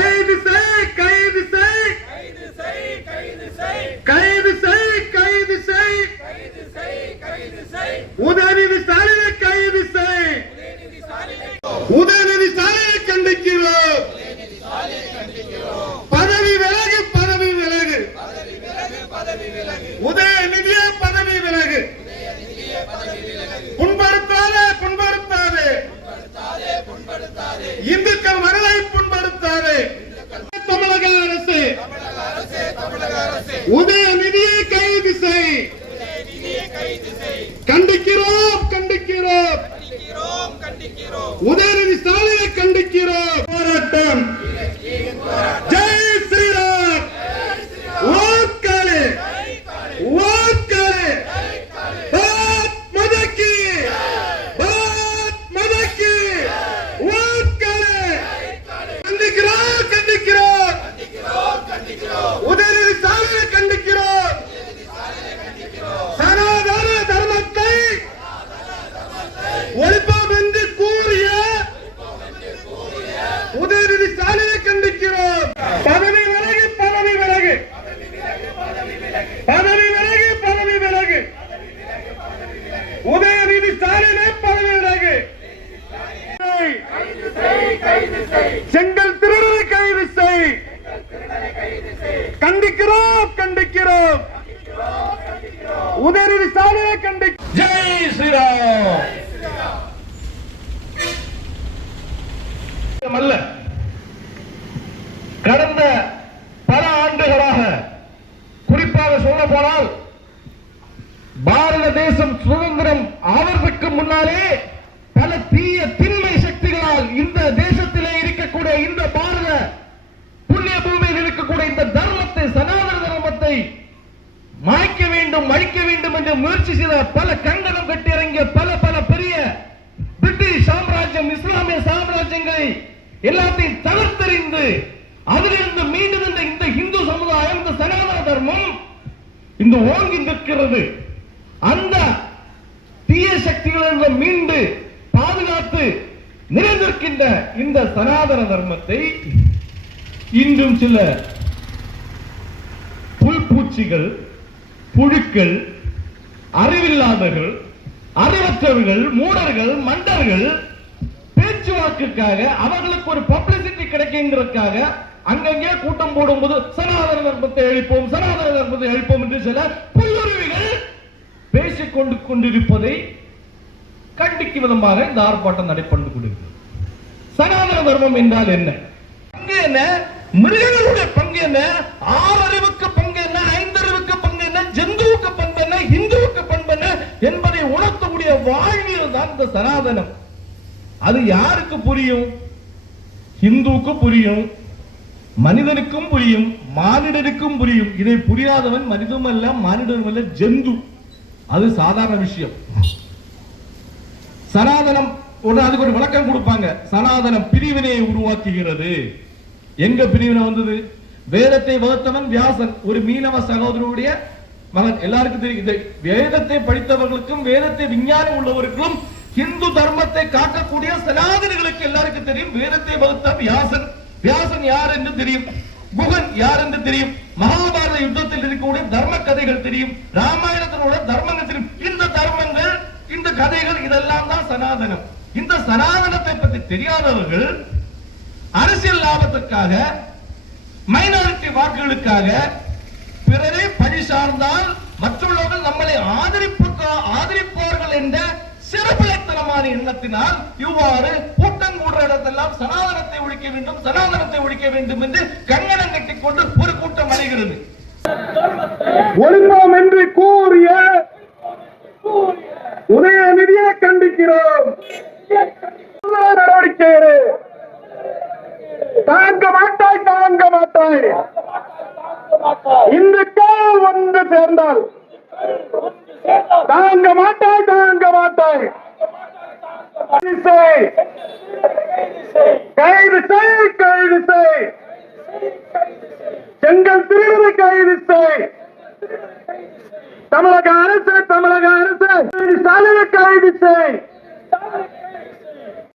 கைது செய் கைது செய் கைது செய் கைது செய் உதயநிதி ஸ்டாலினை கைது செய். உதயநிதி ஸ்டாலினை கண்டிக்கிறோம். பதவி விலகு பதவி விலகு. உதயநிதியே பதவி விலகு. புண்படுத்தாதே புண்படுத்தாதே. இந்துக்கள் மனதை புண்படுத்தாதே. தமிழக அரசு உதயநிதியை கைது செய். கண்டிக்கிறோம் கண்டிக்கிறோம். உதயநிதி ஸ்டாலினை கண்டிக்கிறோம். போராட்டம். ஜெய் ஸ்ரீராம். ஓட்காலே ஓட்காலே. பாரத் மாதா கி பாரத் மாதா கி ஓட்காலே. கண்டிக்கிறோம் கண்டிக்கிறோம். உதயநிதி ஸ்டாலினை கண்டிக்கிறோம். சனாதன தர்மத்தை ஒழிப்போம் என்று கூறிய உதயநிதி ஸ்டாலினை கண்டிக்கிறோம். பதவி விலகு பதவி விலகு. பதவி விலகு பதவி விலகு. உதயநிதி ஸ்டாலினை பதவி விலகு. செங்கல் திருடரை கைது செய். கண்டிக்கிறோம் கண்டிக்கிறோம். உதயநிதி ஸ்டாலினை கண்டிக்கிறோம். ஜெய் ஸ்ரீராம். அல்ல, கடந்த பல ஆண்டுகளாக, குறிப்பாக சொல்ல போனால் பாரத தேசம் சுதந்திரம் ஆவதற்கு முன்னாலே பல தீய திண்மை சக்திகளால் இந்த தேசத்திலே இருக்கக்கூடிய இந்த பாரத புண்ணிய பூமியில் இருக்கக்கூடிய இந்த தர்மத்தை, சனாதன தர்மத்தை மாய்க்க வேண்டும், அழிக்க வேண்டும் என்று முயற்சி செய்த பல கங்கணம் கட்டி இறங்கிய பல பல பெரிய பிரிட்டிஷ் சாம்ராஜ்யம், இஸ்லாமிய சாம்ராஜ்யங்களை எல்லாத்தையும் தகர்த்தறிந்து அதிலிருந்து மீண்டும் இந்த இந்து சமுதாயம், இந்த சனாதன தர்மம் இந்த ஓங்கி நிற்கிறது. அந்த தீய சக்திகளிடம் மீண்டு பாதுகாத்து நிறைந்திருக்கின்ற இந்த சனாதன தர்மத்தை இன்றும் சில புல்பூச்சிகள், புழுக்கள், அறிவில்லாதவர்கள், அறிவற்றவர்கள், மூடர்கள், மண்டர்கள் பேச்சுவாக்குக்காக, அவர்களுக்கு ஒரு பப்ளிசிட்டி கிடைக்குங்கிறதுக்காக அங்கங்கே கூட்டம் போடும்போது சனாதன தர்மத்தை அழிப்போம், சனாதன தர்மத்தை அழிப்போம் என்று சில புல்லுருவிகள் பேசிக் கொண்டிருப்பதை கண்டிக்கும் விதமாக இந்த ஆர்ப்பாட்டம் நடைபெற்று கொண்டிருக்கிறது. சனாதன தர்மம் என்றால் என்ன? பங்கு என்ன? மிருகங்களுடைய பங்கு என்ன? 6 அறிவுக்கு பங்கு என்ன? 5 அறிவுக்கு பங்கு என்ன? ஜந்துவுக்கு பங்கு என்ன? இந்துவுக்கு பங்கு என்ன என்பதை உணர்த்தக்கூடிய வாழ்வியல் தான் இந்த சனாதனம். அது யாருக்கு புரியும்? இந்துவுக்கு புரியும், மனிதனுக்கும் புரியும், மானிடனுக்கும் புரியும். இதை புரியாதவன் மனிதனும் அல்ல, மானிடனும் அல்ல, ஜந்து. அது சாதாரண விஷயம். சனாதனம் அதுக்கு ஒரு விளக்கம் கொடுப்பாங்க. சனாதனம் பிரிவினையை உருவாக்குகிறது. எங்க பிரிவினை வந்தது? வேதத்தை வகுத்தவன் வியாசன், ஒரு மீனவ சகோதரருடைய மகன். எல்லாருக்கும் தெரியும். வேதத்தை படித்தவர்களுக்கும் வேதத்தை விஞ்ஞானம் உள்ளவர்களுக்கும் இந்து தர்மத்தை காக்கக்கூடிய சனாதனிகளுக்கு எல்லாருக்கும் தெரியும். வேதத்தை வகுத்த வியாசன். வியாசன் யார் என்று தெரியும். குகன் யார் என்று தெரியும். மகாபாரத யுத்தத்தில் இருக்கக்கூடிய தர்ம கதைகள் தெரியும். ராமாயணத்தினோட தர்மங்கள் தெரியும். இந்த தர்மங்கள், இந்த கதைகள், இதெல்லாம் தான் சனாதனம். இந்த சனாதனத்தை பற்றி தெரியாதவர்கள் அரசியல் லாபத்திற்காக, மைனாரிட்டி வாக்குகளுக்காக பிறரை பழி சார்ந்தால் மற்றவர்கள் நம்மளை ஆதரிப்பார்கள் என்ற சிறுபிள்ளைத்தனமான எண்ணத்தினால் இவ்வாறு கூட்டம் கூடுற இடத்தெல்லாம் சனாதனத்தை ஒழிக்க வேண்டும், சனாதனத்தை ஒழிக்க வேண்டும் என்று கங்கணம் கட்டிக்கொண்டு ஒரு கூட்டம் அடைகிறது. ஒழிப்போம் என்று கூறிய உதயநிதி